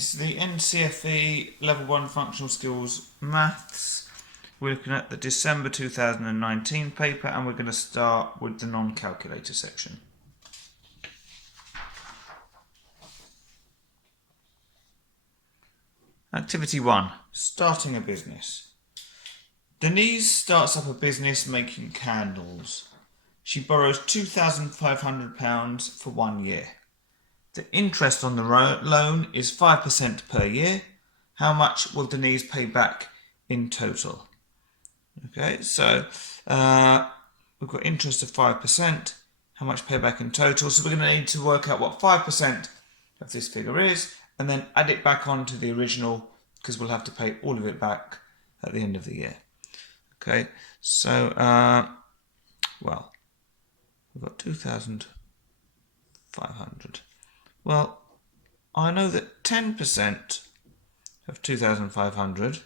This is the NCFE Level 1 Functional Skills Maths. We're looking at the December 2019 paper and we're going to start with the non-calculator section. Activity 1. Starting a business. Denise starts up a business making candles. She borrows £2,500 for 1 year. The interest on the loan is 5% per year. How much will Denise pay back in total? Okay, so we've got interest of 5%. How much payback in total? So we're going to need to work out what 5% of this figure is and then add it back onto the original because we'll have to pay all of it back at the end of the year. Okay, so, well, we've got 2,500. Well, I know that 10% of 2,500,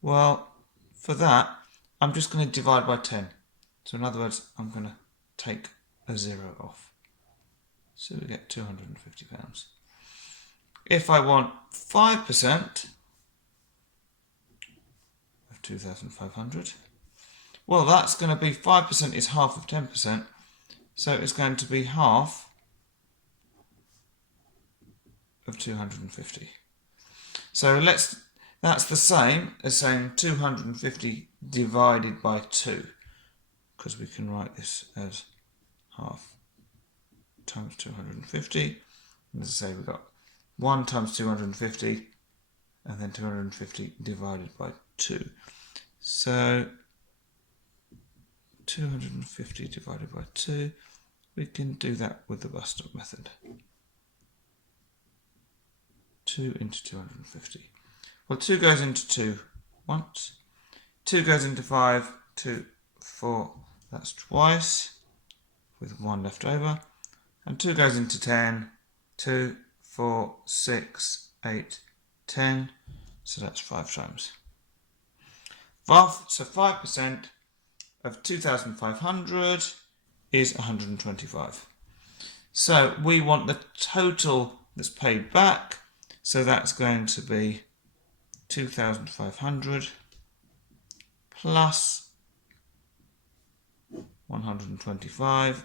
well, for that, I'm just going to divide by 10. So in other words, I'm going to take a 0 off. So we get £250. If I want 5% of 2,500, well, that's going to be 5% is half of 10%. So it's going to be half of 250. So that's the same as saying 250 divided by 2, because we can write this as half times 250. And as I say, we've got 1 times 250 and then 250 divided by 2. So 250 divided by 2, we can do that with the bus stop method. 2 into 250. Well, 2 goes into 2 once. 2 goes into 5, 2, 4, that's twice, with 1 left over. And 2 goes into 10, 2, 4, 6, 8, 10, so that's 5 times. So 5% of 2,500 is 125. So we want the total that's paid back. So that's going to be 2,500 plus 125.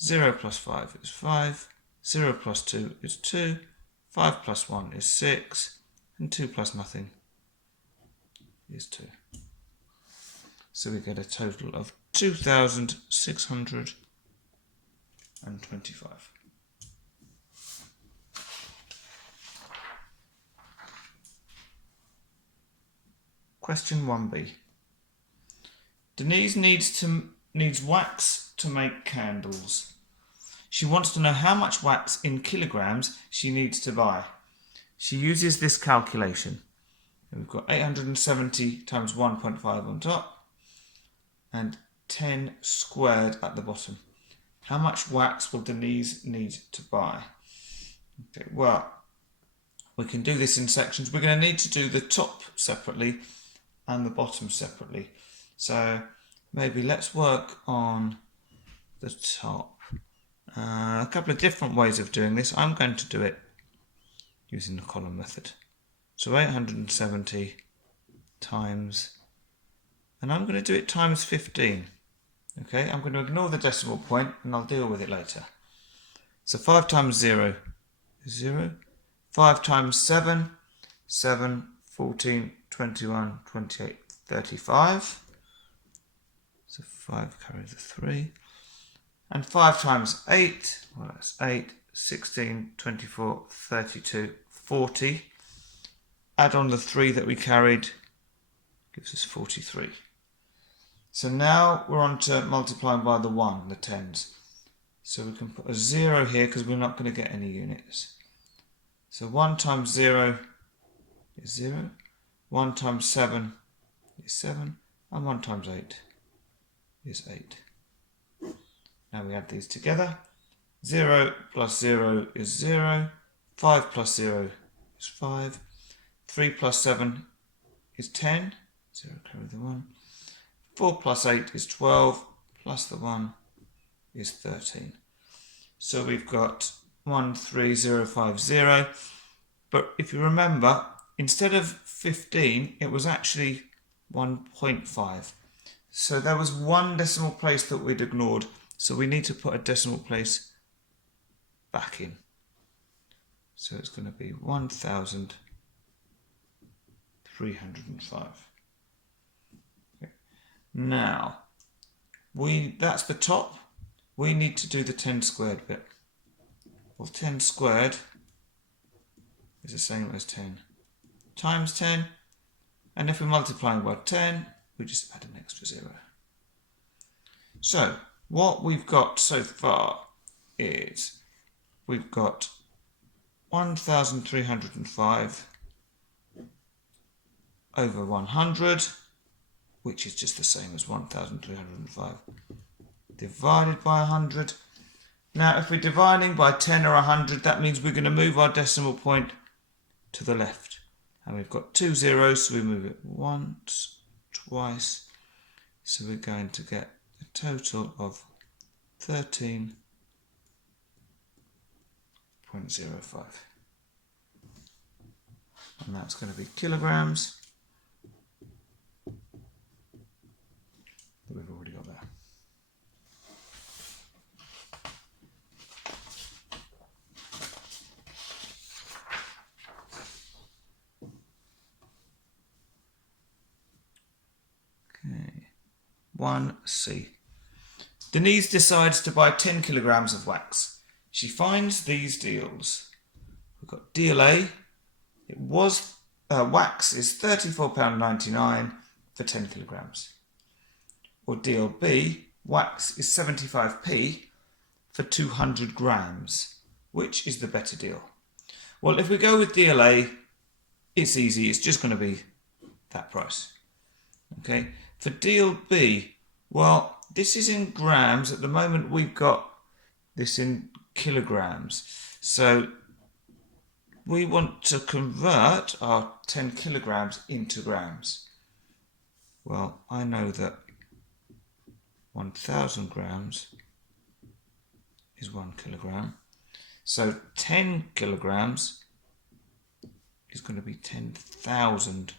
0 plus 5 is 5. 0 plus 2 is 2. 5 plus 1 is 6. And 2 plus nothing is 2. So we get a total of 2,625. Question 1b. Denise needs wax to make candles. She wants to know how much wax in kilograms she needs to buy. She uses this calculation. We've got 870 times 1.5 on top and 10 squared at the bottom. How much wax will Denise need to buy? Okay, well, we can do this in sections. We're going to need to do the top separately and the bottom separately. So maybe let's work on the top. A couple of different ways of doing this. I'm going to do it using the column method. So 870 times, and I'm going to do it times 15. Okay, I'm going to ignore the decimal point and I'll deal with it later. So 5 times 0 is 0. 5 times 7, 7, 14, 21, 28, 35. So 5 carries a 3. And 5 times 8, well that's 8, 16, 24, 32, 40. Add on the 3 that we carried, gives us 43. So now we're on to multiplying by the 1, the tens. So we can put a 0 here because we're not going to get any units. So 1 times 0 is 0. 1 times 7 is 7. And 1 times 8 is 8. Now we add these together. 0 plus 0 is 0. 5 plus 0 is 5. 3 plus 7 is 10. 0 carry the 1. 4 plus 8 is 12. Plus the 1 is 13. So we've got 13050. But if you remember, instead of 15, it was actually 1.5. So there was one decimal place that we'd ignored. So we need to put a decimal place back in. So it's going to be 1,305. Okay. Now, that's the top. We need to do the 10 squared bit. Well, 10 squared is the same as 10 times 10. And if we're multiplying by 10, we just add an extra 0. So, what we've got so far is we've got 1,305 over 100, which is just the same as 1,305 divided by 100. Now, if we're dividing by 10 or 100, that means we're going to move our decimal point to the left. And we've got 2 zeros, so we move it once, twice. So we're going to get a total of 13.05. And that's going to be kilograms. That we've already got there. Okay, 1C. Denise decides to buy 10 kilograms of wax. She finds these deals. We've got deal A. It was wax is £34.99 for 10 kilograms. Or deal B, wax is 75p for 200 grams. Which is the better deal? Well, if we go with deal A, it's easy. It's just going to be that price. Okay. For deal B, well, this is in grams. At the moment, we've got this in kilograms. So we want to convert our 10 kilograms into grams. Well, I know that 1,000 grams is 1 kilogram. So 10 kilograms is going to be 10,000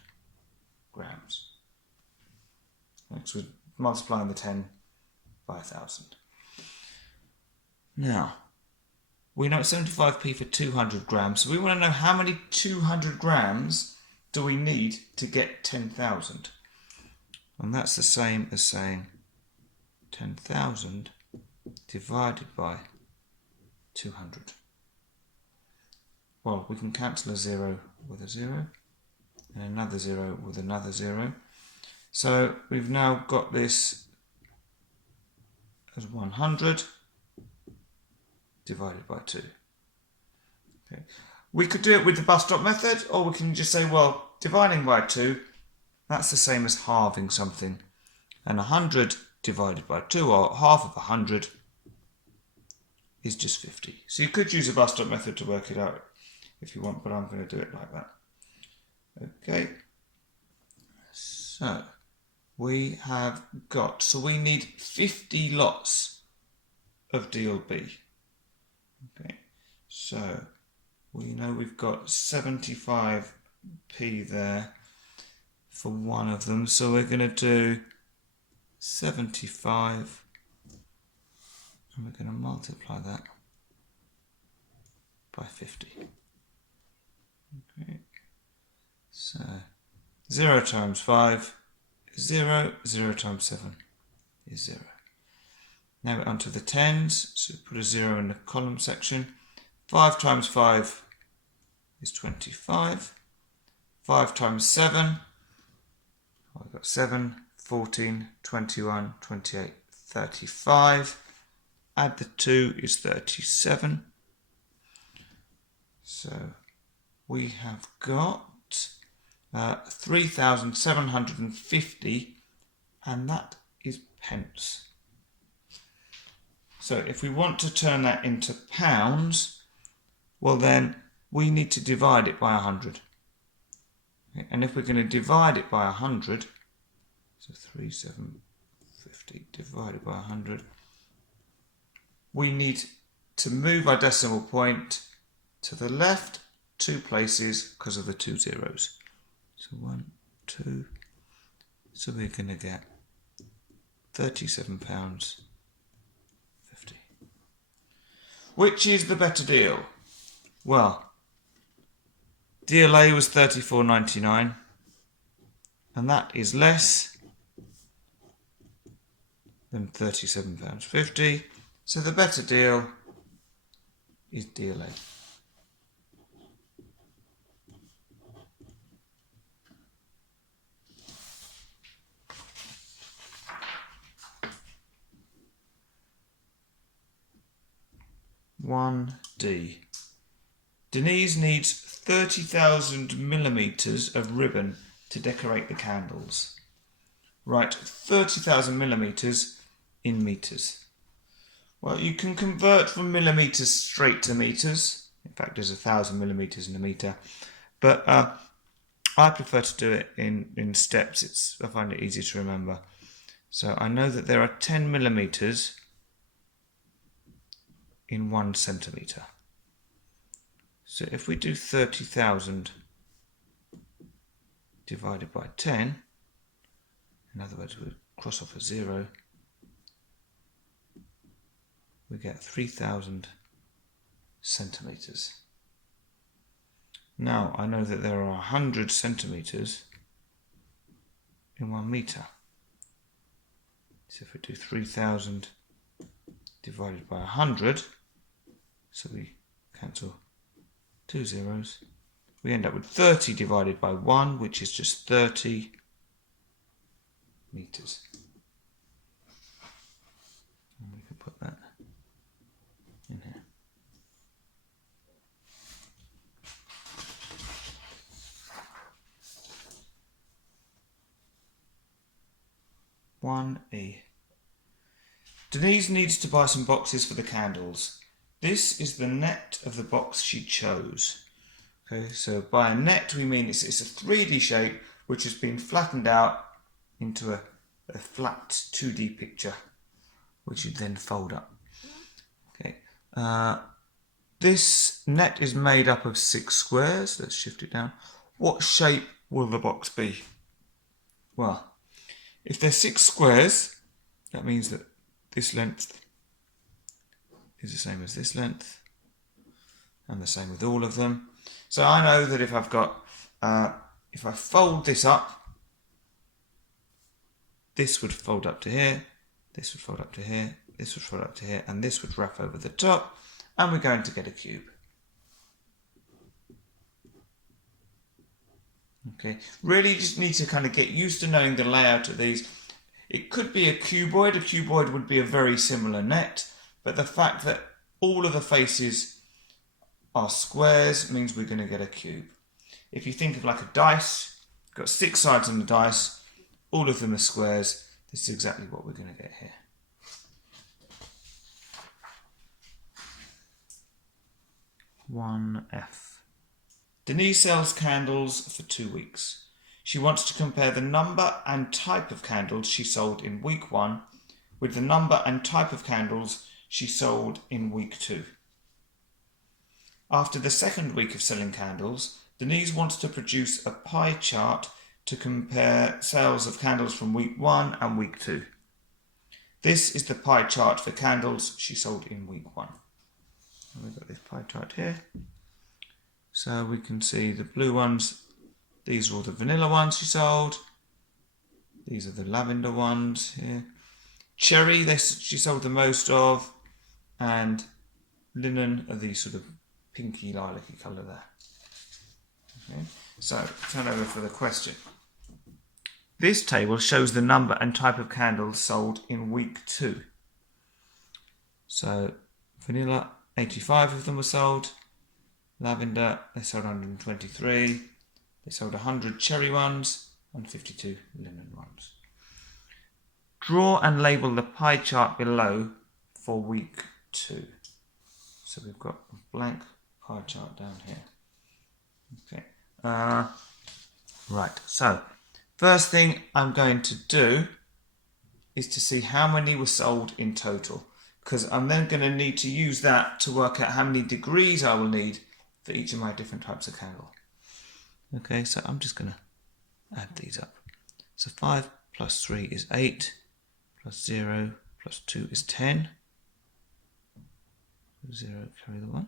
grams. Next, we're multiplying the 10 by 1,000. Now, we know it's 75p for 200 grams, so we want to know how many 200 grams do we need to get 10,000. And that's the same as saying 10,000 divided by 200. Well, we can cancel a 0 with a 0, and another 0 with another 0. So we've now got this as 100 divided by 2. Okay. We could do it with the bus stop method, or we can just say, well, dividing by 2, that's the same as halving something. And 100 divided by 2, or half of 100, is just 50. So you could use a bus stop method to work it out if you want, but I'm going to do it like that. Okay. So we have got, so we need 50 lots of deal B. Okay, so we know we've got 75p there for one of them, so we're going to do 75 and we're going to multiply that by 50. Okay, so 0 times 5 is 0, 0 times 7 is 0. Now we're onto the tens, so put a 0 in the column section. 5 times 5 is 25. 5 times 7, I've got 7, 14, 21, 28, 35. Add the 2 is 37. So we have got 3,750, and that is pence. So if we want to turn that into pounds, well then we need to divide it by 100. Okay, and if we're going to divide it by 100, so 3,750 divided by 100, we need to move our decimal point to the left 2 places because of the 2 zeros. So 1, 2. So we're going to get £37.50. Which is the better deal? Well, deal A was £34.99, and that is less than £37.50. So the better deal is deal A. One D. Denise needs 30,000 millimetres of ribbon to decorate the candles. Write 30,000 millimetres in metres. Well, you can convert from millimetres straight to metres. In fact, there's 1,000 millimetres in a metre. But I prefer to do it in steps. I find it easier to remember. So I know that there are 10 millimetres in 1 centimetre. So if we do 30,000 divided by 10, in other words, we cross off a 0, we get 3,000 centimetres. Now I know that there are 100 centimetres in 1 metre. So if we do 3,000 divided by 100, so we cancel 2 zeros, we end up with 30 divided by 1, which is just 30 metres. And we can put that in here. One E. Denise needs to buy some boxes for the candles. This is the net of the box she chose. Okay, so by a net we mean it's a 3D shape which has been flattened out into a flat 2D picture, which you then fold up. Okay, this net is made up of 6 squares. Let's shift it down. What shape will the box be? Well, if there's 6 squares, that means that this length is the same as this length, and the same with all of them. So I know that if I've got, if I fold this up, this would fold up to here, this would fold up to here, this would fold up to here, and this would wrap over the top, and we're going to get a cube. Okay, really just need to kind of get used to knowing the layout of these. It could be a cuboid. A cuboid would be a very similar net, but the fact that all of the faces are squares means we're going to get a cube. If you think of like a dice, got 6 sides on the dice, all of them are squares. This is exactly what we're going to get here. One F. Denise sells candles for 2 weeks. She wants to compare the number and type of candles she sold in week 1 with the number and type of candles she sold in week 2. After the 2nd week of selling candles, Denise wants to produce a pie chart to compare sales of candles from week 1 and week 2. This is the pie chart for candles she sold in week 1. And we've got this pie chart here. So we can see the blue ones, these are all the vanilla ones she sold. These are the lavender ones here. Cherry, she sold the most of, and linen are these sort of pinky lilac-y colour there. Okay. So, turn over for the question. This table shows the number and type of candles sold in week 2. So, vanilla, 85 of them were sold. Lavender, they sold 123. They sold 100 cherry ones and 52 linen ones. Draw and label the pie chart below for week 2. So we've got a blank pie chart down here. Okay. Right, so first thing I'm going to do is to see how many were sold in total, because I'm then going to need to use that to work out how many degrees I will need for each of my different types of candle. Okay, so I'm just going to add these up. So 5 plus 3 is 8, plus 0 plus 2 is 10. 0, carry the 1.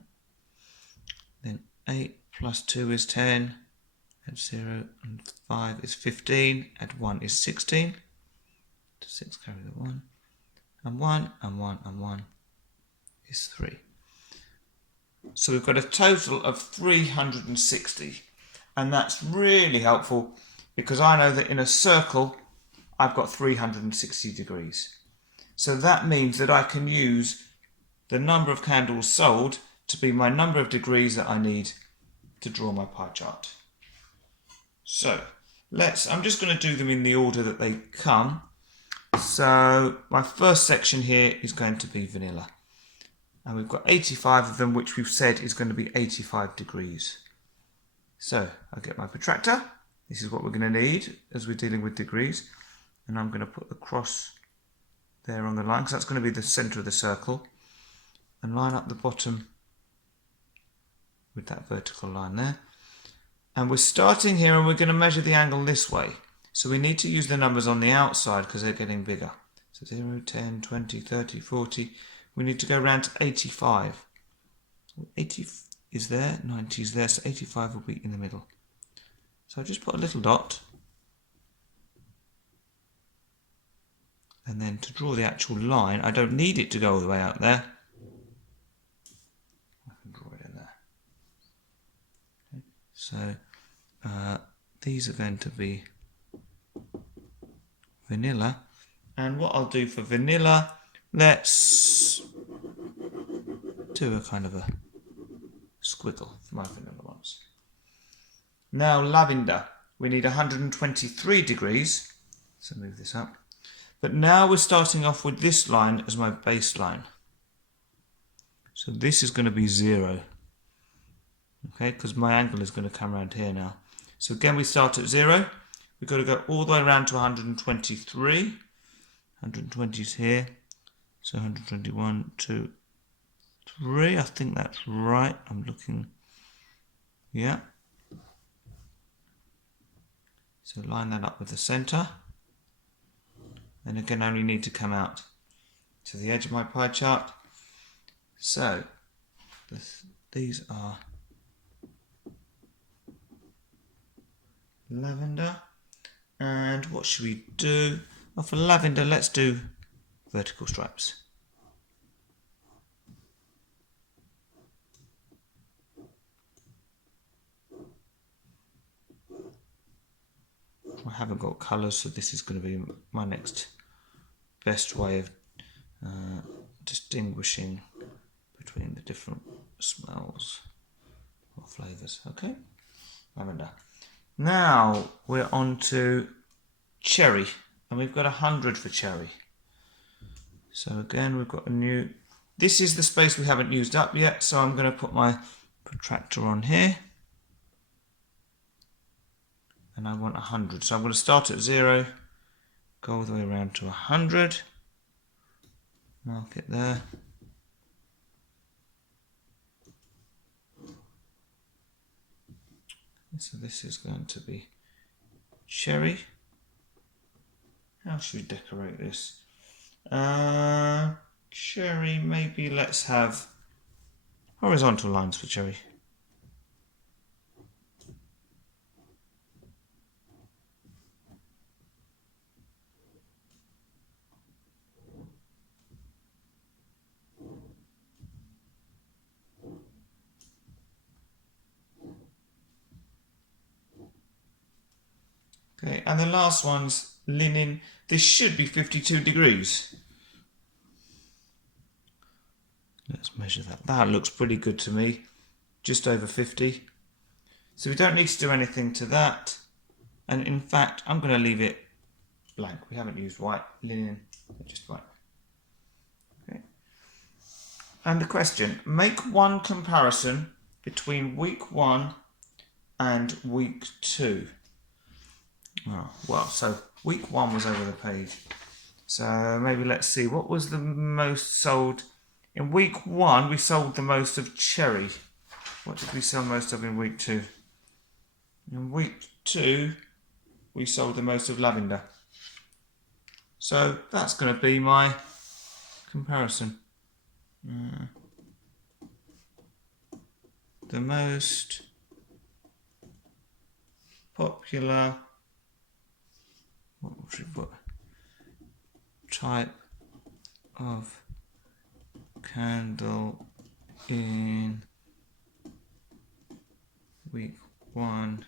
Then 8 plus 2 is 10, add 0, and 5 is 15, add 1 is 16. To 6, carry the 1. And 1, and 1, and 1 is 3. So we've got a total of 360. And that's really helpful because I know that in a circle, I've got 360 degrees. So that means that I can use the number of candles sold to be my number of degrees that I need to draw my pie chart. So I'm just going to do them in the order that they come. So my first section here is going to be vanilla. And we've got 85 of them, which we've said is going to be 85 degrees. So I'll get my protractor. This is what we're going to need as we're dealing with degrees. And I'm going to put the cross there on the line, because that's going to be the centre of the circle. And line up the bottom with that vertical line there. And we're starting here and we're going to measure the angle this way. So we need to use the numbers on the outside because they're getting bigger. So 0, 10, 20, 30, 40. We need to go round to 85. 80 is there, 90 is there, so 85 will be in the middle. So I just put a little dot. And then to draw the actual line, I don't need it to go all the way out there. I can draw it in there. Okay. So these are going to be vanilla. And what I'll do for vanilla, let's do a kind of a squiggle for my vanilla ones. Now lavender, we need 123 degrees, so move this up. But now we're starting off with this line as my baseline. So this is going to be 0, okay, because my angle is going to come around here now. So again, we start at 0. We've got to go all the way around to 123. 120 is here. So 121, 2, 3. I think that's right. I'm looking. Yeah. So line that up with the centre. And again, I only need to come out to the edge of my pie chart. So these are lavender. And what should we do? Well, for lavender, let's do vertical stripes. I haven't got colours, so this is going to be my next best way of distinguishing between the different smells or flavours. Okay, lavender. Now we're on to cherry, and we've got 100 for cherry. So again, we've got a new. This is the space we haven't used up yet, so I'm going to put my protractor on here. And I want 100. So I'm going to start at 0, go all the way around to 100. Mark it there. So this is going to be cherry. How should we decorate this? Cherry, maybe let's have horizontal lines for cherry. Okay, and the last one's linen. This should be 52 degrees. Let's measure that. That looks pretty good to me. Just over 50. So we don't need to do anything to that. And in fact, I'm going to leave it blank. We haven't used white linen, just white. Okay. And the question, make one comparison between week 1 and week 2. Oh, well, so week 1 was over the page. So maybe let's see, what was the most sold? In week 1, we sold the most of cherry. What did we sell most of in week 2? In week 2, we sold the most of lavender. So that's going to be my comparison. The most popular, what would we put? Type of candle in week 1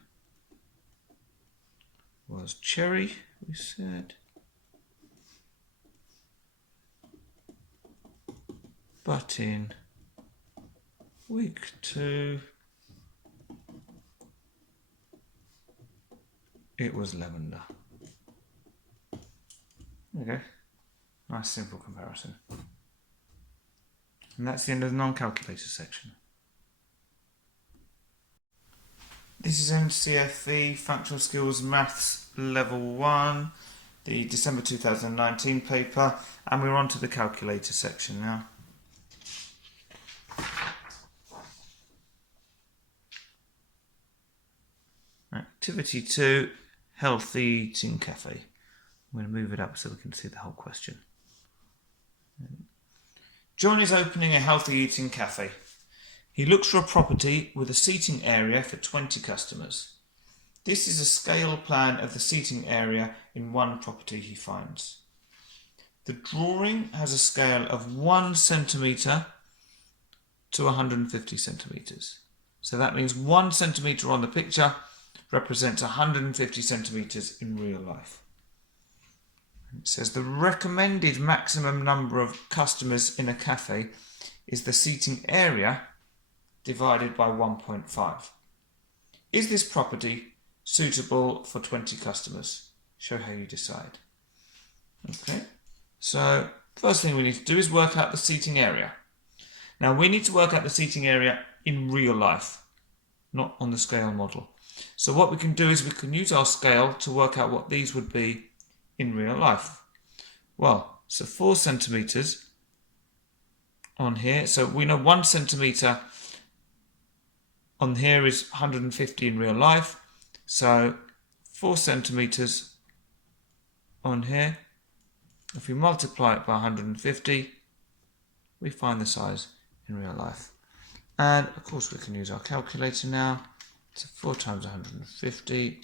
was cherry, we said. But in week 2, it was lavender. Okay, nice simple comparison. And that's the end of the non-calculator section. This is NCFE Functional Skills Maths Level 1, the December 2019 paper, and we're on to the calculator section now. Activity 2, Healthy Eating Cafe. I'm going to move it up so we can see the whole question. John is opening a healthy eating cafe. He looks for a property with a seating area for 20 customers. This is a scale plan of the seating area in one property he finds. The drawing has a scale of 1 centimetre to 150 centimetres. So that means 1 centimetre on the picture represents 150 centimetres in real life. It says the recommended maximum number of customers in a cafe is the seating area divided by 1.5. Is this property suitable for 20 customers? Show how you decide. Okay, so first thing we need to do is work out the seating area. Now we need to work out the seating area in real life, not on the scale model. So what we can do is we can use our scale to work out what these would be in real life. Well, so 4 centimetres on here. So we know 1 centimetre on here is 150 in real life. So 4 centimetres on here, if we multiply it by 150, we find the size in real life. And of course we can use our calculator now. So 4 times 150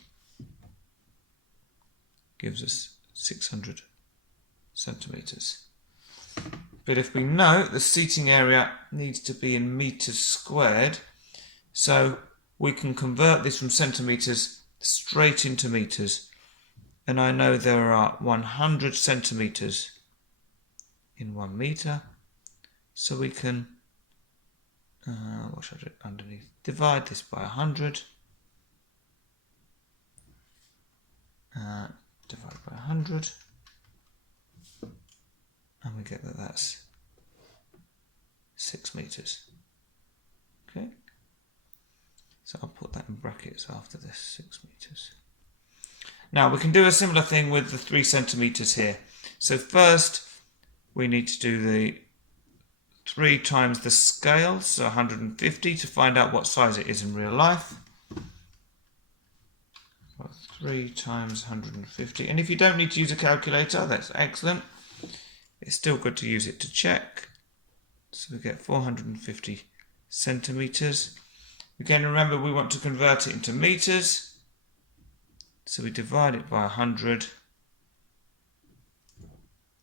gives us 600 centimetres. But if we know the seating area needs to be in metres squared, so we can convert this from centimetres straight into metres. And I know there are 100 centimetres in 1 metre. So we can, what should I do underneath? Divide this by 100. Divide by 100. And we get that that's 6 metres. Okay. So I'll put that in brackets after this, 6 metres. Now we can do a similar thing with the 3 centimetres here. So first we need to do the 3 times the scale, so 150, to find out what size it is in real life. Well, 3 times 150. And if you don't need to use a calculator, that's excellent. It's still good to use it to check. So we get 450 centimetres. Again, remember we want to convert it into metres. So we divide it by 100.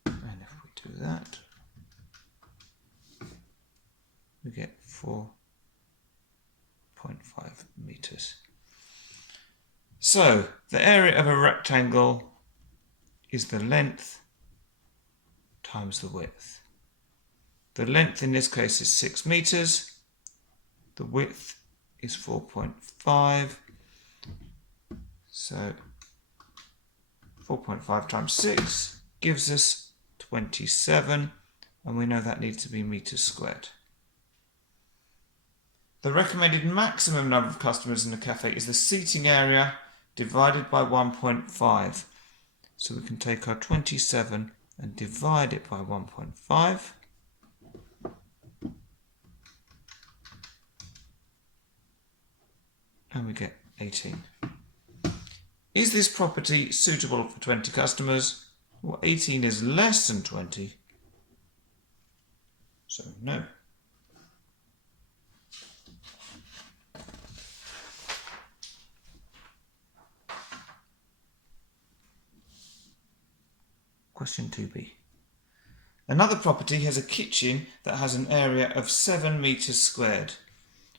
And if we do that, we get 4.5 metres. So the area of a rectangle is the length times the width. The length in this case is 6 metres. The width is 4.5. So 4.5 times 6 gives us 27, and we know that needs to be metres squared. The recommended maximum number of customers in the cafe is the seating area divided by 1.5. So we can take our 27 and divide it by 1.5. and we get 18. Is this property suitable for 20 customers? Well, 18 is less than 20, so no. Question 2b. Another property has a kitchen that has an area of 7 meters squared.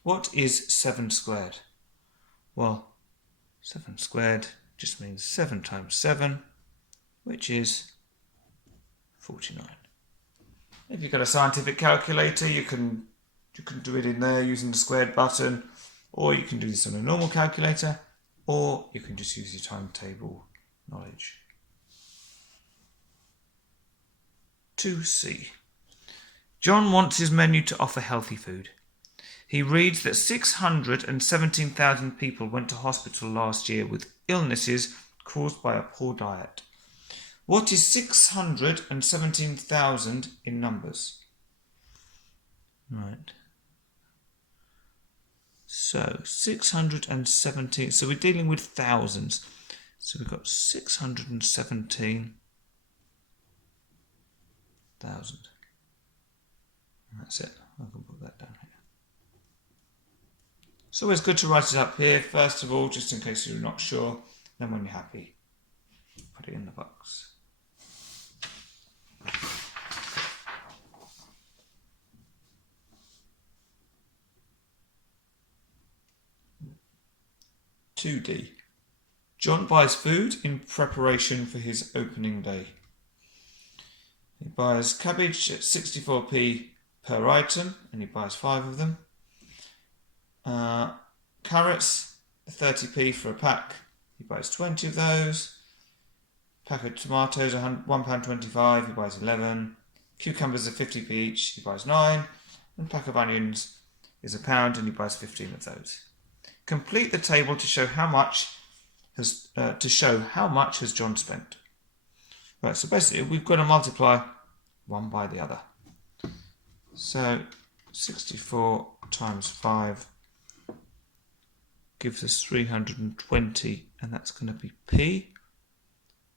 What is 7 squared? Well, 7 squared just means 7 times 7, which is 49. If you've got a scientific calculator, you can do it in there using the squared button, or you can do this on a normal calculator, or you can just use your timetable knowledge. 2c. John wants his menu to offer healthy food. He reads that 617,000 people went to hospital last year with illnesses caused by a poor diet. What is 617,000 in numbers? Right. So 617. So we're dealing with thousands. So we've got 617,000. That's it. I can put that down here. So it's good to write it up here, first of all, just in case you're not sure. Then when you're happy, put it in the box. (2d). John buys food in preparation for his opening day. He buys cabbage at 64p per item, and he buys 5 of them. Carrots, 30p for a pack. He buys 20 of those. Pack of tomatoes, £1.25. He buys 11. Cucumbers are 50p each. He buys 9. And pack of onions is £1, and he buys 15 of those. Complete the table to show how much has John spent. Right. So basically, we've got to multiply one by the other. So 64 times 5 gives us 320, and that's going to be p.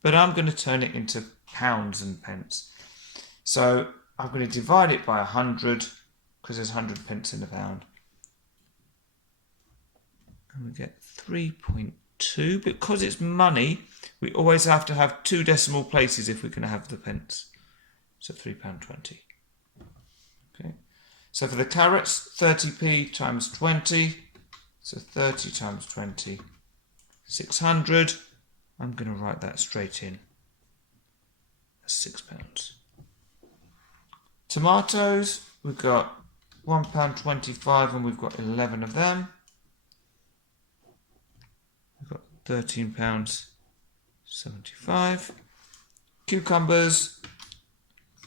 But I'm going to turn it into pounds and pence. So I'm going to divide it by 100, because there's 100 pence in a pound. And we get 3.2. Because it's money, we always have to have 2 decimal places if we're going to have the pence. So £3.20. Okay. So for the carrots, 30p times 20. So 30 times 20, 600. I'm going to write that straight in. That's £6. Tomatoes, we've got £1.25, and we've got 11 of them. We've got £13.75. Cucumbers,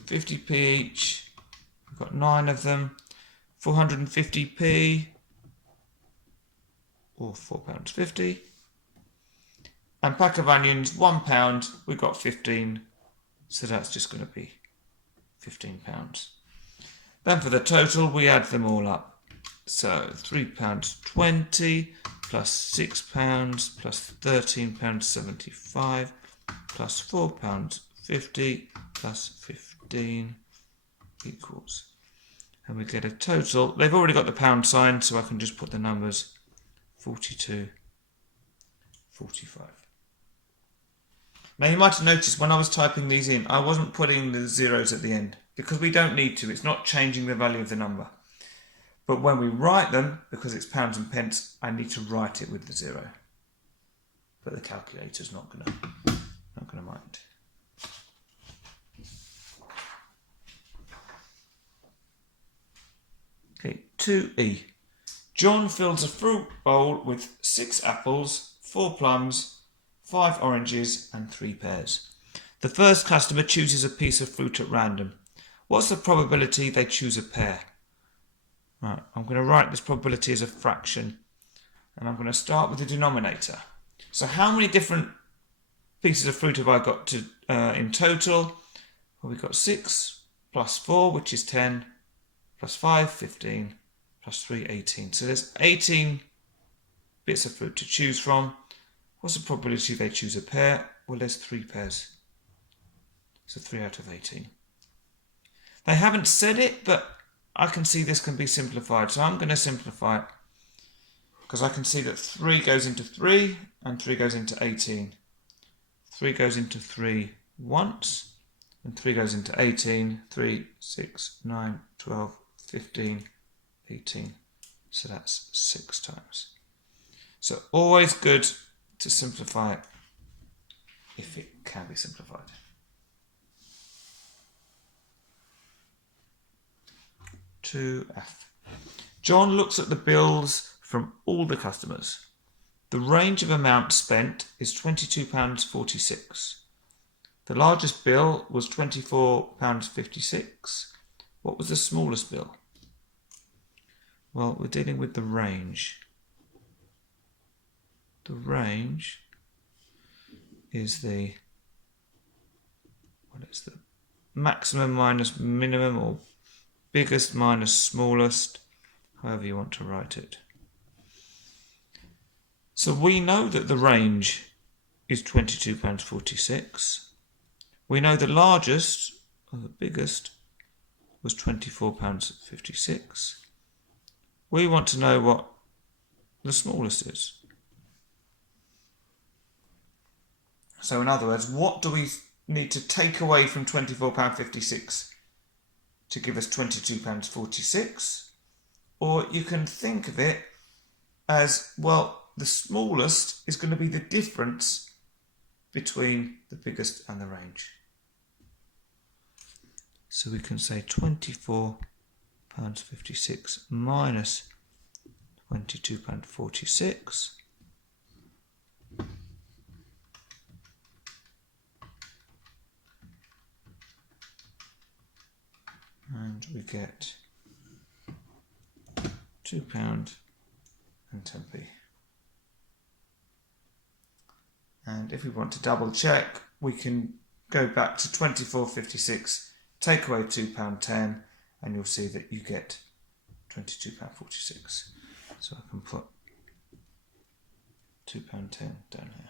50p each. We've got 9 of them. 450p. Or £4.50. And pack of onions, £1. We've got 15, so that's just going to be £15. Then for the total, we add them all up. So £3.20 plus £6 plus £13.75 plus £4.50 plus 15 equals. And we get a total. They've already got the pound sign, so I can just put the numbers. 42, 45. Now you might have noticed when I was typing these in, I wasn't putting the zeros at the end because we don't need to. It's not changing the value of the number. But when we write them, because it's pounds and pence, I need to write it with the 0. But the calculator's not gonna mind. Okay, 2e. John fills a fruit bowl with 6 apples, 4 plums, 5 oranges and 3 pears. The first customer chooses a piece of fruit at random. What's the probability they choose a pear? Right, I'm going to write this probability as a fraction, and I'm going to start with the denominator. So how many different pieces of fruit have I got in total? Well, we've got 6 plus 4, which is 10, plus 5, 15, plus 3, 18. So there's 18 bits of fruit to choose from. What's the probability they choose a pair? Well, there's 3 pairs. So 3 out of 18. They haven't said it, but I can see this can be simplified. So I'm going to simplify it because I can see that 3 goes into 3 and 3 goes into 18. 3 goes into 3 once and 3 goes into 18. 3, 6, 9, 12, 15, 18. So that's 6 times. So always good to simplify it if it can be simplified. F. John looks at the bills from all the customers. The range of amount spent is £22.46. The largest bill was £24.56. What was the smallest bill? Well, we're dealing with the range. The range is the maximum minus minimum, or biggest minus smallest, however you want to write it. So we know that the range is £22.46. We know the largest, or the biggest, was £24.56. We want to know what the smallest is. So in other words, what do we need to take away from £24.56 to give us £22.46? Or you can think of it as, well, the smallest is going to be the difference between the biggest and the range. So we can say £24.56 minus £22.46. And we get £2.10. And if we want to double check, we can go back to 24.56, take away £2.10, and you'll see that you get £22.46. So I can put £2.10 down here.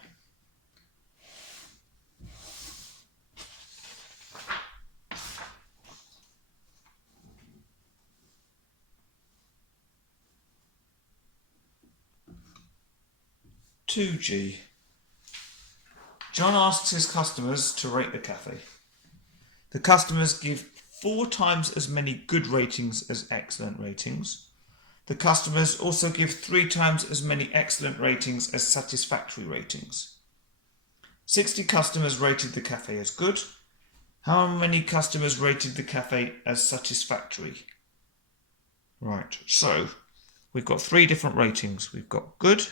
G. John asks his customers to rate the cafe. The customers give 4 times as many good ratings as excellent ratings. The customers also give 3 times as many excellent ratings as satisfactory ratings. 60 customers rated the cafe as good. How many customers rated the cafe as satisfactory? Right, so we've got 3 different ratings. We've got good,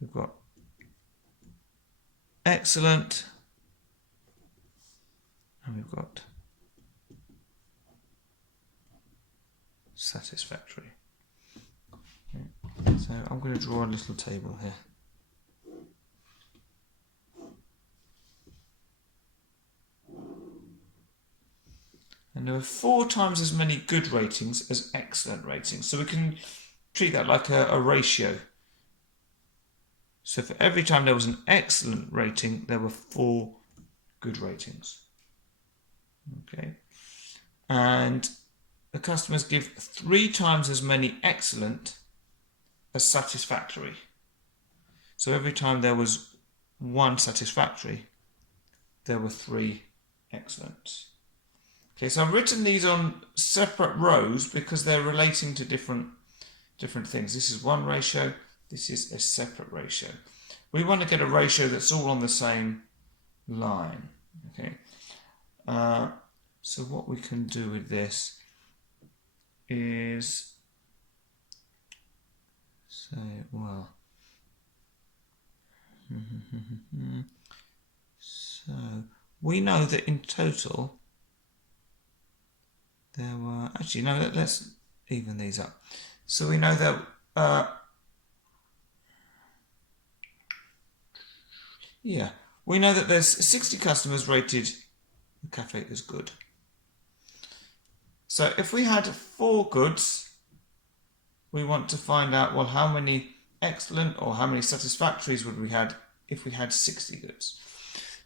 we've got excellent, and we've got satisfactory. Okay. So I'm going to draw a little table here. And there are 4 times as many good ratings as excellent ratings. So we can treat that like a ratio. So for every time there was an excellent rating, there were 4 good ratings. Okay. And the customers give 3 times as many excellent as satisfactory. So every time there was 1 satisfactory, there were 3 excellents. Okay, so I've written these on separate rows because they're relating to different things. This is one ratio, this is a separate ratio. We want to get a ratio that's all on the same line. Okay. So what we can do with this is say, well, so we know that in total there were, actually no, let's even these up. So we know that we know that there's 60 customers rated the cafe as good. So if we had 4 goods we want to find out, well, how many excellent or how many satisfactories would we had if we had 60 goods.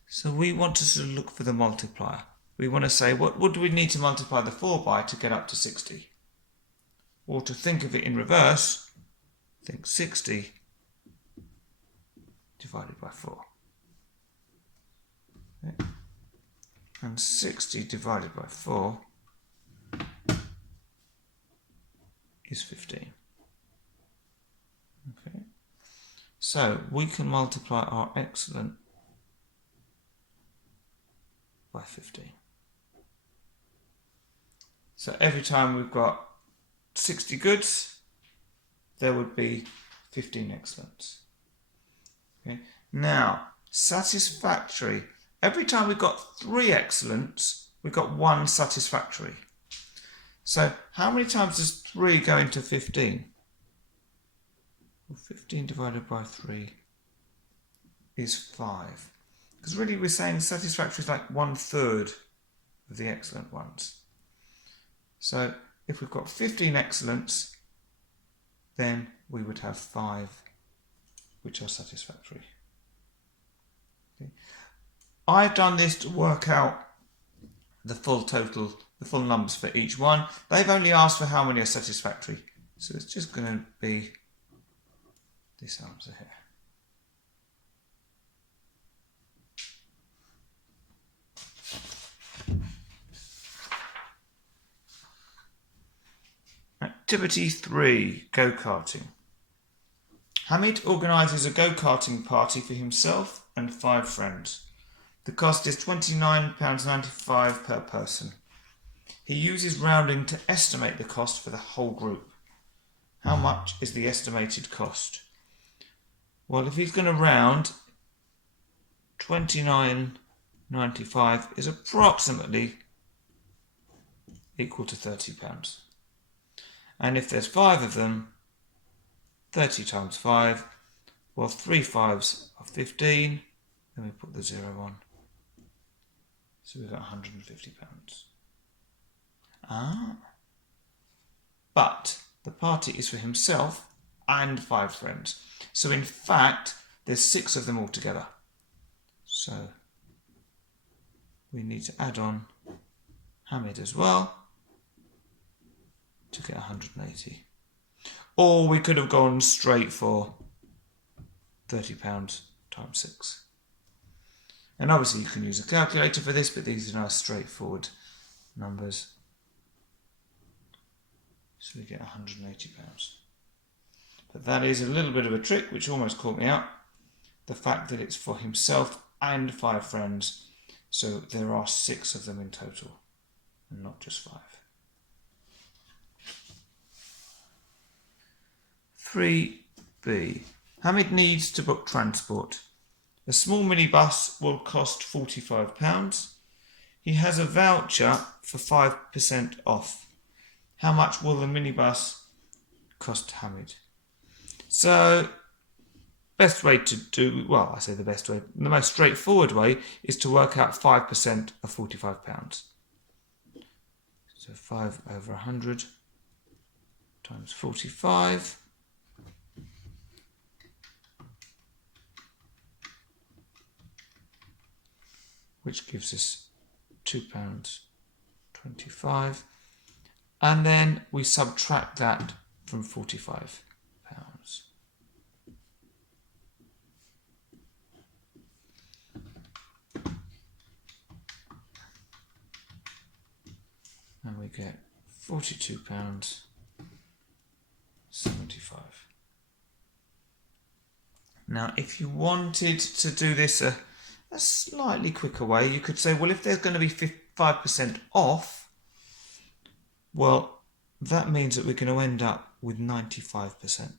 So we want to sort of look for the multiplier. We want to say, what do we need to multiply the 4 by to get up to 60? Or to think of it in reverse, think 60 divided by 4. Okay. And 60 divided by 4 is 15. Okay. So we can multiply our excellent by 15. So every time we've got 60 goods, there would be 15 excellents. Okay. Now, satisfactory. Every time we've got 3 excellents, we've got 1 satisfactory. So how many times does 3 go into 15? Well, 15 divided by 3 is 5. Because really we're saying satisfactory is like 1/3 of the excellent ones. So if we've got 15 excellents, then we would have 5 which are satisfactory. Okay. I've done this to work out the full total, the full numbers for each one. They've only asked for how many are satisfactory. So it's just going to be this answer here. Activity 3, go-karting. Hamid organises a go-karting party for himself and 5 friends. The cost is £29.95 per person. He uses rounding to estimate the cost for the whole group. How much is the estimated cost? Well, if he's going to round, £29.95 is approximately equal to £30. And if there's 5 of them, 30 times 5, well, 3 5s are 15. Then we put the 0 on. So we've got £150. But the party is for himself and 5 friends. So in fact, there's 6 of them altogether. So we need to add on Hamid as well to get 180. Or we could have gone straight for £30 times 6. And obviously you can use a calculator for this, but these are nice straightforward numbers. So we get £180. But that is a little bit of a trick which almost caught me out. The fact that it's for himself and 5 friends. So there are 6 of them in total and not just 5. 3b. Hamid needs to book transport. A small minibus will cost £45. He has a voucher for 5% off. How much will the minibus cost Hamid? So, best way to do, well, I say the best way, the most straightforward way is to work out 5% of £45. So 5 over 100 times 45. Which gives us £2.25. And then we subtract that from £45. And we get £42.75. Now, if you wanted to do this a slightly quicker way, you could say, well, if there's going to be 5% off, well, that means that we're going to end up with 95%.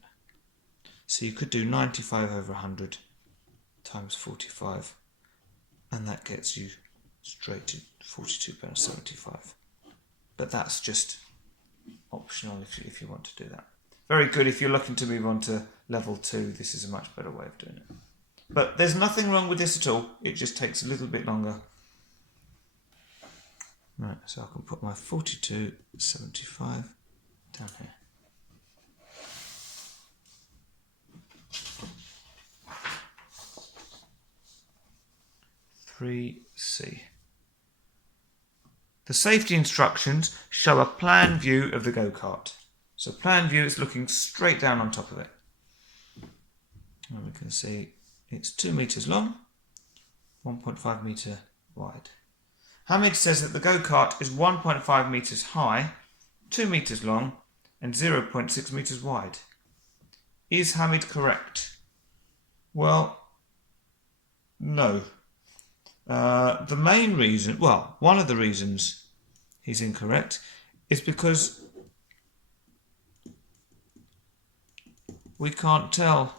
So you could do 95 over 100 times 45, and that gets you straight to £42.75. But that's just optional if you want to do that. Very good if you're looking to move on to level 2. This is a much better way of doing it. But there's nothing wrong with this at all. It just takes a little bit longer. Right, so I can put my 42.75 down here. 3C. The safety instructions show a plan view of the go-kart. So plan view is looking straight down on top of it. And we can see it's 2 meters long, 1.5 meter wide. Hamid says that the go-kart is 1.5 meters high, 2 meters long, and 0.6 meters wide. Is Hamid correct? Well, no. The main reason, well, one of the reasons he's incorrect is because we can't tell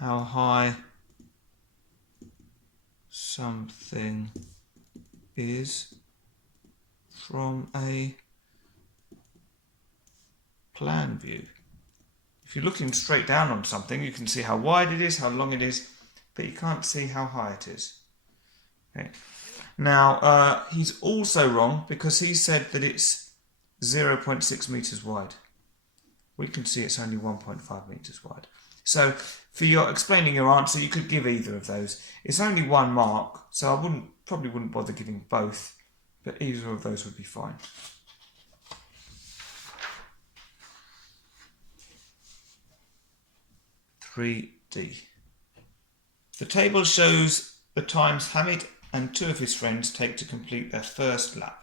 how high something is from a plan view. If you're looking straight down on something, you can see how wide it is, how long it is, but you can't see how high it is. Okay. Now, he's also wrong because he said that it's 0.6 meters wide. We can see it's only 1.5 meters wide. So, for your explaining your answer, you could give either of those. It's only 1 mark, so I probably wouldn't bother giving both, but either of those would be fine. 3D. The table shows the times Hamid and 2 of his friends take to complete their first lap.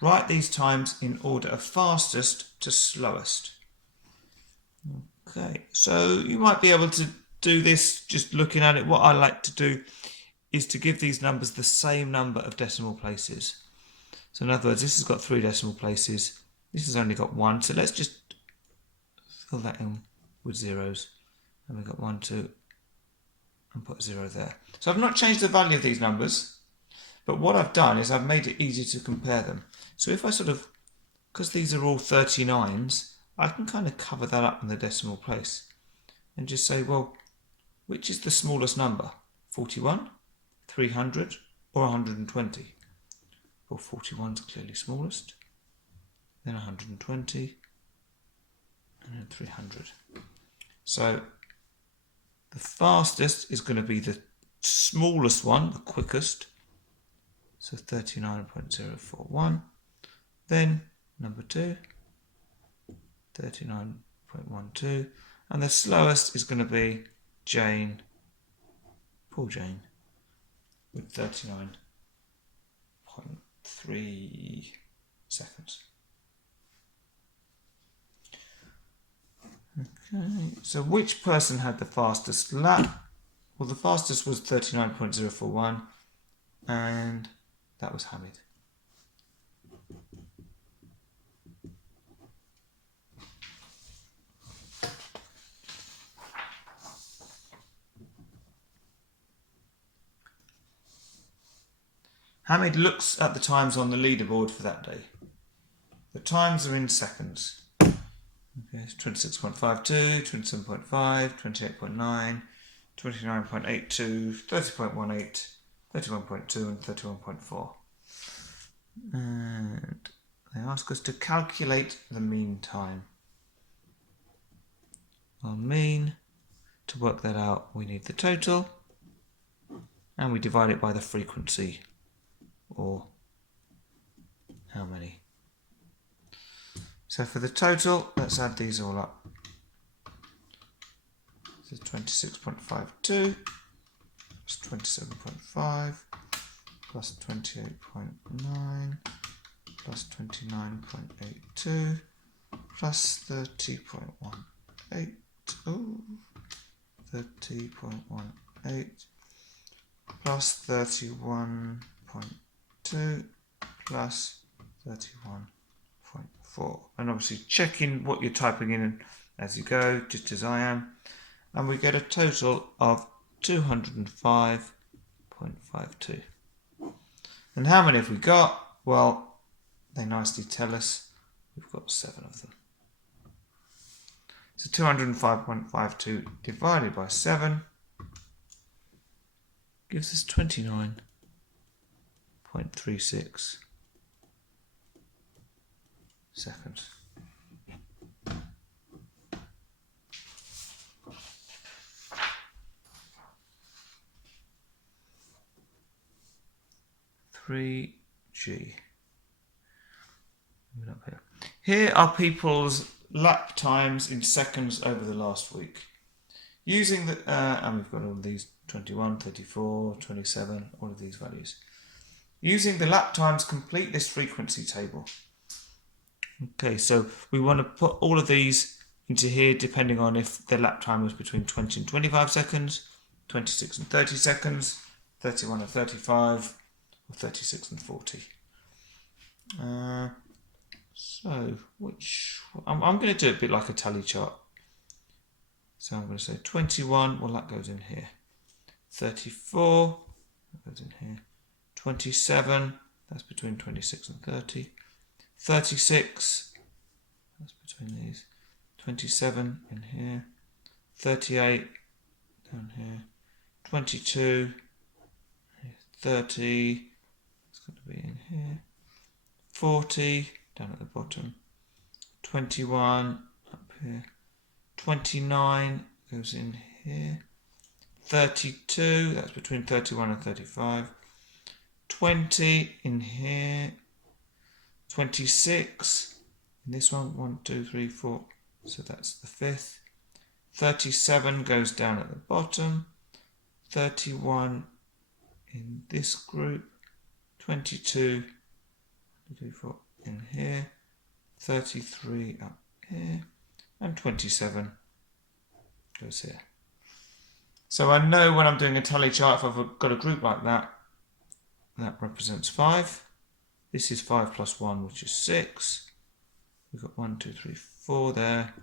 Write these times in order of fastest to slowest. Okay, so you might be able to do this just looking at it. What I like to do is to give these numbers the same number of decimal places. So in other words, this has got 3 decimal places. This has only got 1. So let's just fill that in with zeros. And we've got 1, 2, and put 0 there. So I've not changed the value of these numbers, but what I've done is I've made it easy to compare them. So if I because these are all 39s, I can kind of cover that up in the decimal place and just say, well, which is the smallest number? 41, 300, or 120? Well, 41 is clearly smallest, then 120, and then 300. So the fastest is going to be the smallest one, the quickest, so 39.041. Then number 2, 39.12, and the slowest is going to be Jane, poor Jane, with 39.3 seconds. Okay, so which person had the fastest lap? Well, the fastest was 39.041, and that was Hamid. Hamid looks at the times on the leaderboard for that day. The times are in seconds. Okay, it's 26.52, 27.5, 28.9, 29.82, 30.18, 31.2 and 31.4. And they ask us to calculate the mean time. Well, mean, to work that out, we need the total, and we divide it by the frequency, or how many. So for the total, let's add these all up. So 26.52 plus 27.5 plus 28.9 plus 29.82 plus 30.18. Oh, 30.18 plus 31.2 plus 31.4. And obviously checking what you're typing in as you go, just as I am. And we get a total of 205.52. And how many have we got? Well, they nicely tell us we've got 7 of them. So 205.52 divided by 7 gives us 29.36 seconds. 3G. Up here. Here are people's lap times in seconds over the last week. Using the, and we've got all of these 21, 34, 27, all of these values. Using the lap times, complete this frequency table. Okay, so we want to put all of these into here depending on if the lap time was between 20 and 25 seconds, 26 and 30 seconds, 31 and 35, or 36 and 40. So, I'm going to do it a bit like a tally chart. So I'm going to say 21, well that goes in here. 34, that goes in here. 27, that's between 26 and 30. 36, that's between these. 27 in here. 38 down here. 22, 30, it's got to be in here. 40 down at the bottom. 21 up here. 29 goes in here. 32, that's between 31 and 35. 20 in here. 26 in this one. 1, 2, 3, 4. So that's the fifth. 37 goes down at the bottom. 31 in this group. 22, 2, 4 in here. 33 up here. And 27 goes here. So I know when I'm doing a tally chart, if I've got a group like that, that represents 5. This is 5 plus 1, which is 6. We've got 1, 2, 3, 4 there,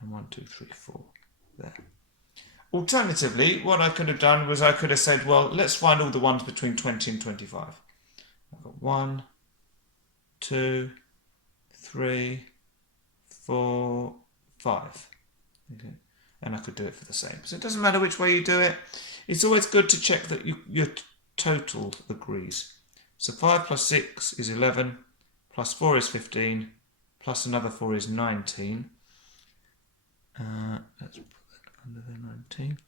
and 1, 2, 3, 4 there. Alternatively, what I could have done was I could have said, well, let's find all the ones between 20 and 25. I've got 1, 2, 3, 4, 5. Okay. And I could do it for the same. So it doesn't matter which way you do it. It's always good to check that your total agrees. So 5 plus 6 is 11, plus 4 is 15, plus another 4 is 19. Let's put that under the 19.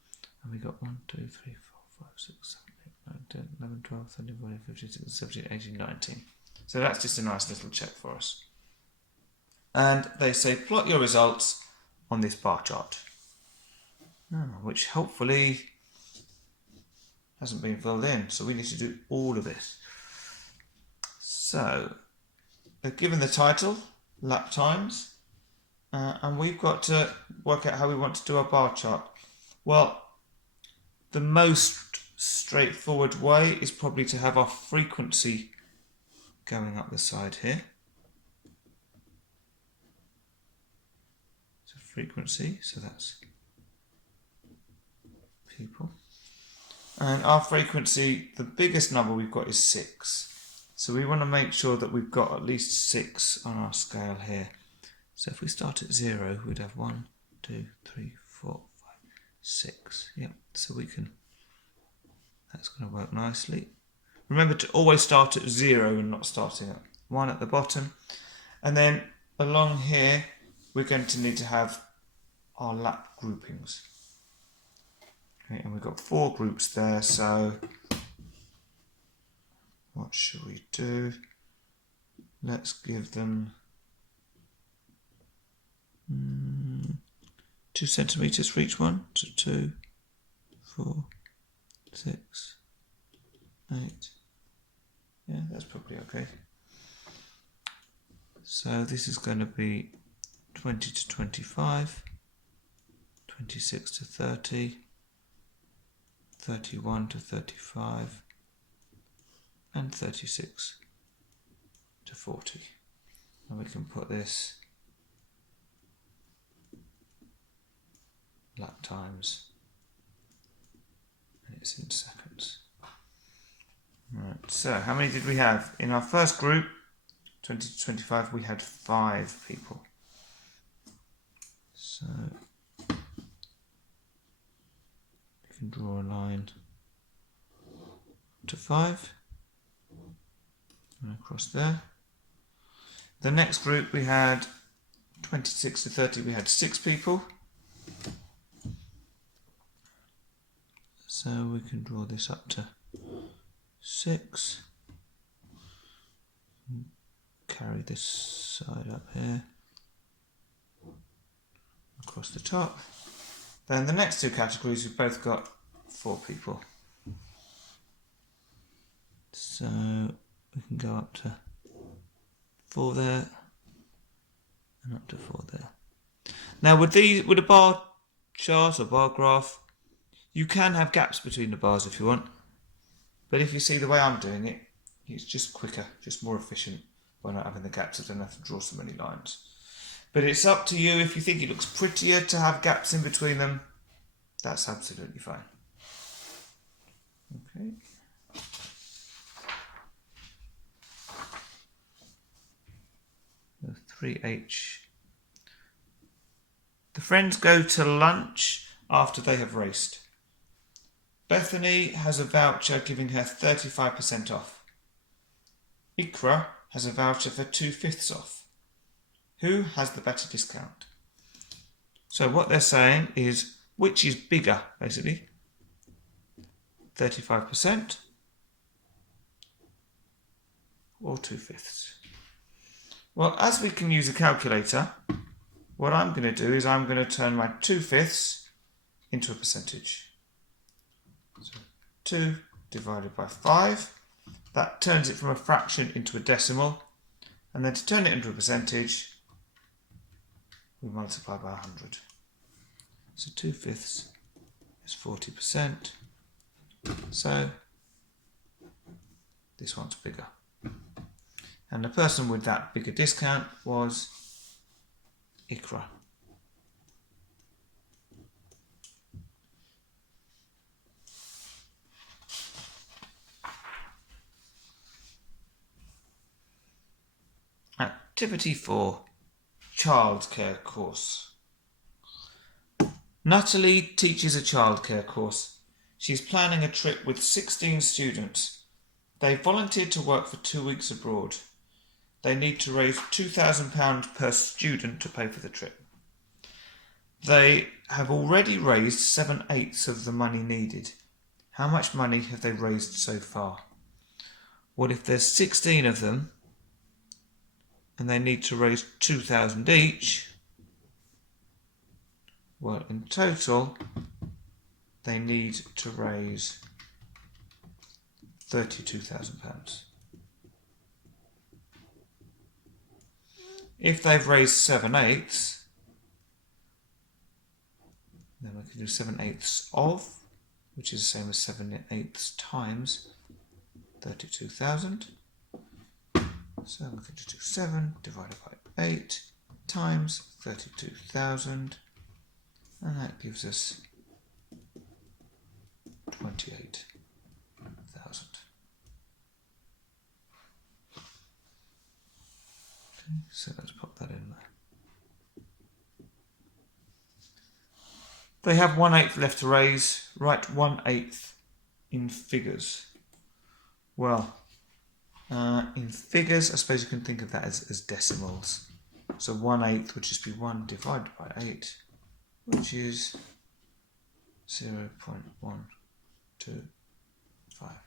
And we got 1, 2, 3, 4, 5, 6, 7, 8, 9, 10, 11, 12, 13, 14, 15, 16, 17, 18, 19. So that's just a nice little check for us. And they say plot your results on this bar chart, which hopefully hasn't been filled in. So we need to do all of this. So they've given the title, lap times, and we've got to work out how we want to do our bar chart. Well, the most straightforward way is probably to have our frequency going up the side here. So frequency, so that's people. And our frequency, the biggest number we've got is 6. So we want to make sure that we've got at least 6 on our scale here. So if we start at 0, we'd have 1, 2, 3, 4, 5, 6. Yep, so we can, that's going to work nicely. Remember to always start at 0 and not starting at 1 at the bottom. And then along here, we're going to need to have our lap groupings. Okay, and we've got 4 groups there, so what should we do? Let's give them 2 centimeters for each one. So 2, 4, 6, 8. Yeah, that's probably okay. So this is going to be 20 to 25, 26 to 30, 31 to 35, and 36 to 40. And we can put this lap times, and it's in seconds. Right, so how many did we have? In our first group, 20 to 25, we had 5 people. So we can draw a line to 5 and across there. The next group we had 26 to 30, we had 6 people. So we can draw this up to 6. Carry this side up here, across the top. Then the next two categories, we've both got 4 people. So we can go up to 4 there, and up to 4 there. Now with a bar chart or bar graph, you can have gaps between the bars if you want. But if you see the way I'm doing it, it's just quicker, just more efficient by not having the gaps. I don't have to draw so many lines. But it's up to you. If you think it looks prettier to have gaps in between them, that's absolutely fine. Okay. The 3H. The friends go to lunch after they have raced. Bethany has a voucher giving her 35% off. Ikra has a voucher for 2/5 off. Who has the better discount? So what they're saying is, which is bigger, basically? 35% or 2/5? Well, as we can use a calculator, what I'm going to do is I'm going to turn my 2/5 into a percentage. So 2 divided by 5, that turns it from a fraction into a decimal, and then to turn it into a percentage, we multiply by 100. So 2/5 is 40%, so this one's bigger. And the person with that bigger discount was Ikra. Activity 4, childcare course. Natalie teaches a childcare course. She's planning a trip with 16 students. They volunteered to work for 2 weeks abroad. They need to raise £2,000 per student to pay for the trip. They have already raised 7/8 of the money needed. How much money have they raised so far? Well, if there's 16 of them, and they need to raise 2,000 each, well, in total, they need to raise £32,000. If they've raised 7/8, then we can do 7/8 of, which is the same as 7/8 times 32,000. So we can just do 7 divided by 8 times 32,000, and that gives us 28,000. Okay, so let's pop that in there. They have 1/8 left to raise. Write 1/8 in figures. Well, in figures, I suppose you can think of that as decimals. So 1/8 would just be 1 divided by 8, which is 0.125.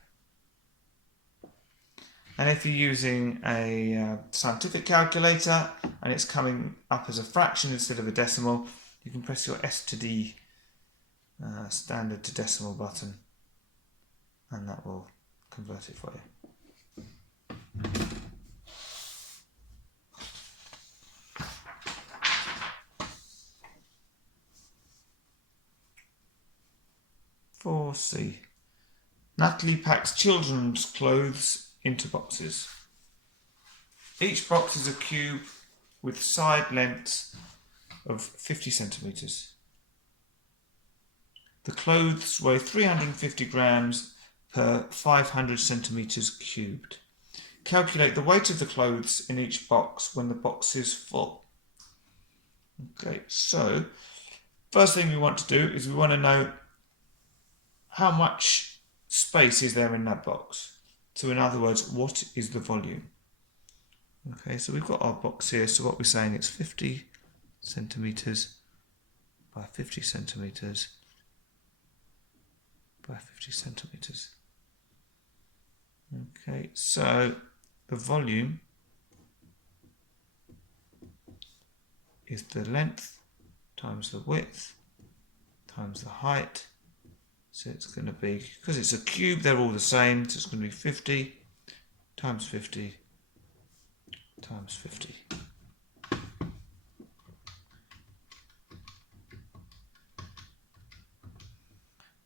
And if you're using a scientific calculator and it's coming up as a fraction instead of a decimal, you can press your S to D standard to decimal button, and that will convert it for you. 4C. Natalie packs children's clothes into boxes. Each box is a cube with side lengths of 50 centimetres. The clothes weigh 350 grams per 500 centimetres cubed. Calculate the weight of the clothes in each box when the box is full. Okay, so first thing we want to do is we want to know how much space is there in that box. So in other words, what is the volume? Okay, so we've got our box here, so what we're saying is 50 centimetres by 50 centimetres by 50 centimetres. Okay, so the volume is the length times the width times the height. So it's going to be, because it's a cube, they're all the same, so it's going to be 50 times 50 times 50.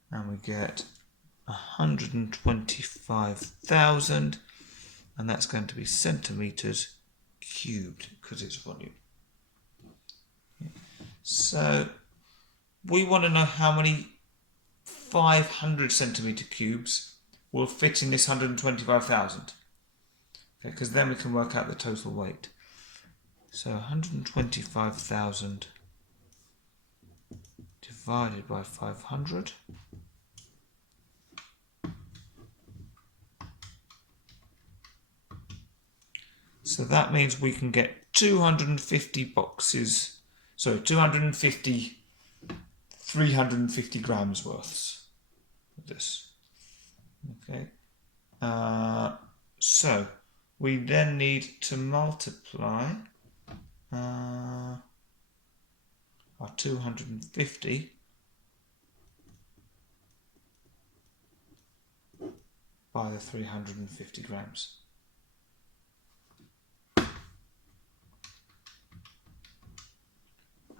And we get 125,000, and that's going to be centimetres cubed because it's volume. So we want to know how many 500 centimetre cubes will fit in this 125,000. Okay, because then we can work out the total weight. So 125,000 divided by 500. So that means we can get 250 boxes, so 350 grams worths of this. Okay. So we then need to multiply our 250 by the 350 grams.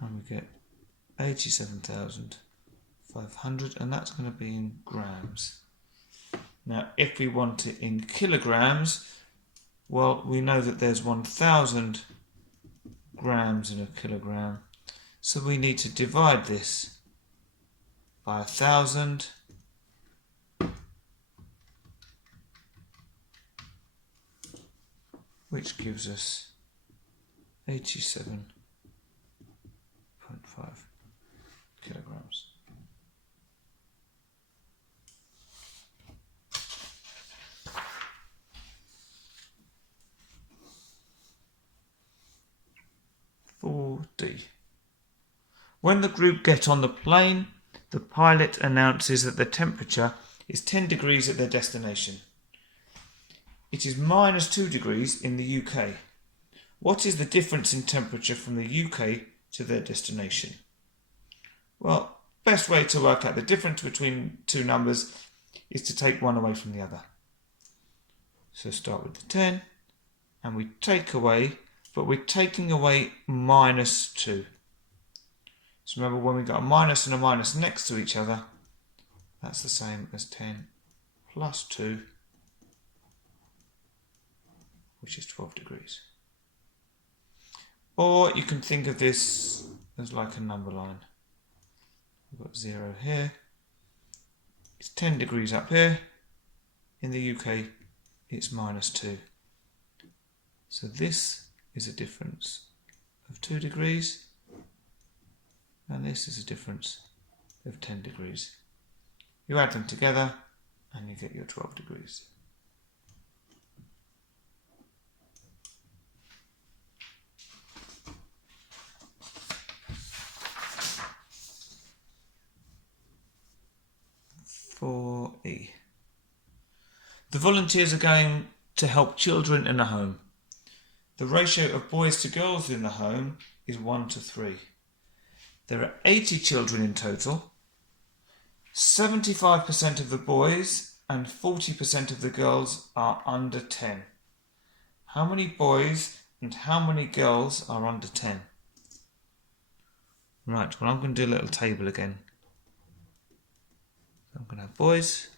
And we get 87,500, and that's going to be in grams. Now, if we want it in kilograms, well, we know that there's 1,000 grams in a kilogram, so we need to divide this by 1,000, which gives us 87.5 kilograms. When the group get on the plane, the pilot announces that the temperature is 10 degrees at their destination. It is -2 degrees in the UK. What is the difference in temperature from the UK to their destination? Well, best way to work out the difference between two numbers is to take one away from the other. So start with the 10, and we take away, but we're taking away -2. So remember, when we got a minus and a minus next to each other, that's the same as 10 plus 2, which is 12 degrees. Or you can think of this as like a number line. We've got 0 here. It's 10 degrees up here. In the UK, it's -2. So this is a difference of 2 degrees. And this is a difference of 10 degrees. You add them together and you get your 12 degrees. (4e). The volunteers are going to help children in a home. The ratio of boys to girls in the home is 1:3. There are 80 children in total. 75% of the boys and 40% of the girls are under 10. How many boys and how many girls are under 10? Right, well, I'm going to do a little table again. I'm going to have boys,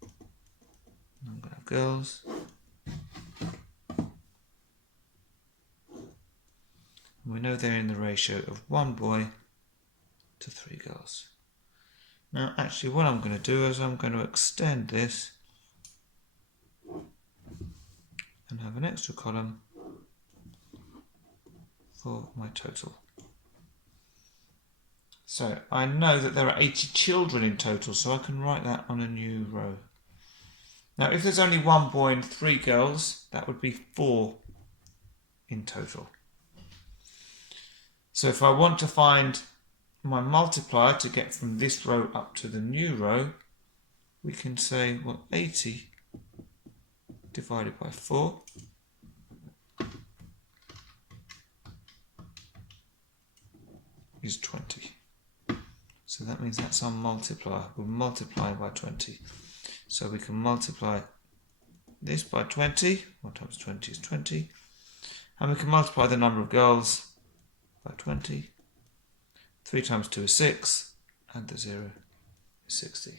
and I'm going to have girls, and we know they're in the ratio of 1 boy to 3 girls. Now, actually, what I'm going to do is I'm going to extend this and have an extra column for my total. So I know that there are 80 children in total, so I can write that on a new row. Now, if there's only 1 boy and 3 girls, that would be 4 in total. So if I want to find my multiplier to get from this row up to the new row, we can say, well, 80 divided by 4 is 20. So that means that's our multiplier. We'll multiply by 20. So we can multiply this by 20. 1 times 20 is 20. And we can multiply the number of girls by 20. 3 times 2 is 6. And the 0 is 60.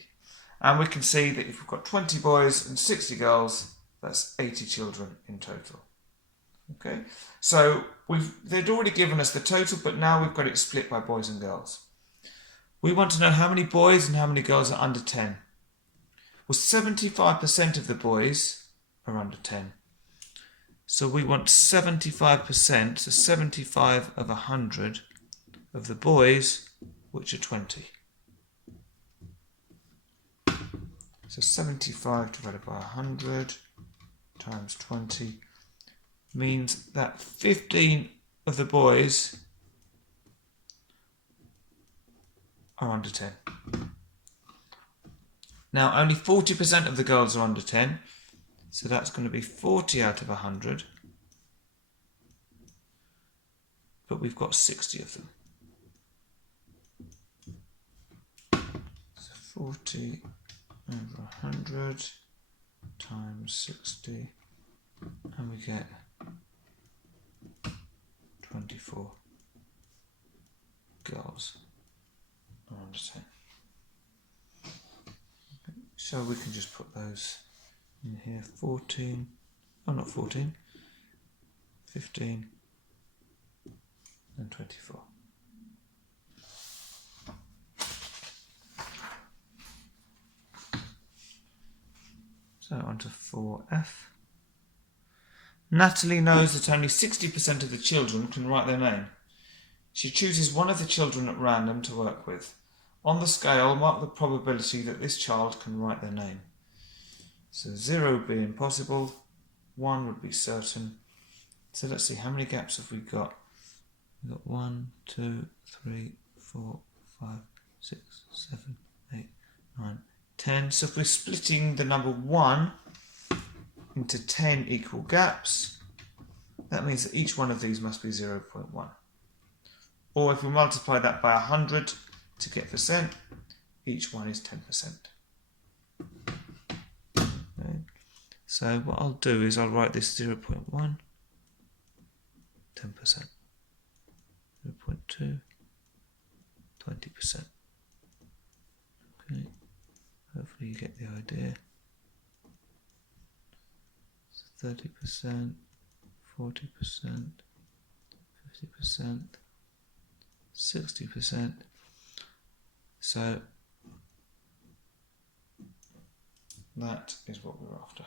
And we can see that if we've got 20 boys and 60 girls, that's 80 children in total. Okay, so they'd already given us the total, but now we've got it split by boys and girls. We want to know how many boys and how many girls are under 10. Well, 75% of the boys are under 10. So we want 75%, so 75 of 100 of the boys, which are 20. So 75 divided by 100 times 20 means that 15 of the boys are under 10. Now only 40% of the girls are under 10, so that's going to be 40 out of 100, but we've got 60 of them. So 40 over 100 times 60, and we get 24 girls are under 10. Okay, so we can just put those in here. 14, oh not 14, 15 and 24. So on to 4F. Natalie knows that only 60% of the children can write their name. She chooses one of the children at random to work with. On the scale, mark the probability that this child can write their name. So 0 would be impossible, 1 would be certain. So let's see, how many gaps have we got? We've got 1, 2, 3, 4, 5, 6, 7, 8, 9, 10. So if we're splitting the number 1 into 10 equal gaps, that means that each one of these must be 0.1. Or if we multiply that by 100 to get percent, each one is 10%. Okay. So what I'll do is I'll write this 0.1, 10%, 0.2, 20%. Okay, hopefully you get the idea. So 30%, 40%, 50%, 60%. So that is what we're after.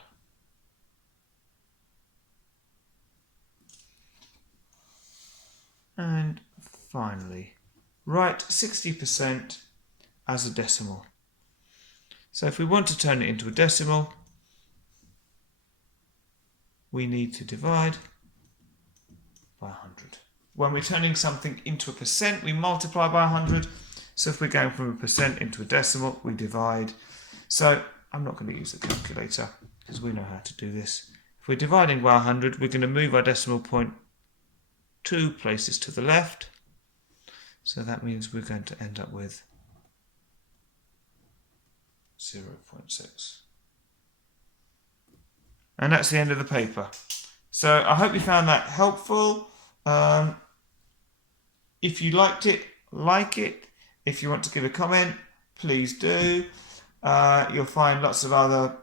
And finally, write 60% as a decimal. So if we want to turn it into a decimal, we need to divide by 100. When we're turning something into a percent, we multiply by 100. So if we're going from a percent into a decimal, we divide. So I'm not going to use the calculator because we know how to do this. If we're dividing by 100, we're going to move our decimal point 2 places to the left. So that means we're going to end up with 0.6. And that's the end of the paper. So I hope you found that helpful. If you liked it, like it. If you want to give a comment, please do. You'll find lots of other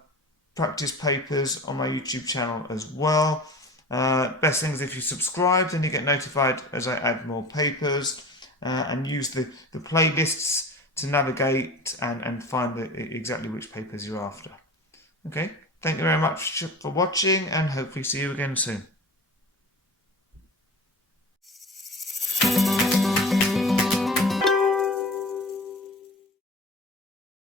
practice papers on my YouTube channel as well. Best thing is if you subscribe, then you get notified as I add more papers, and use the playlists to navigate and find exactly which papers you're after. Okay, thank you very much for watching, and hopefully see you again soon.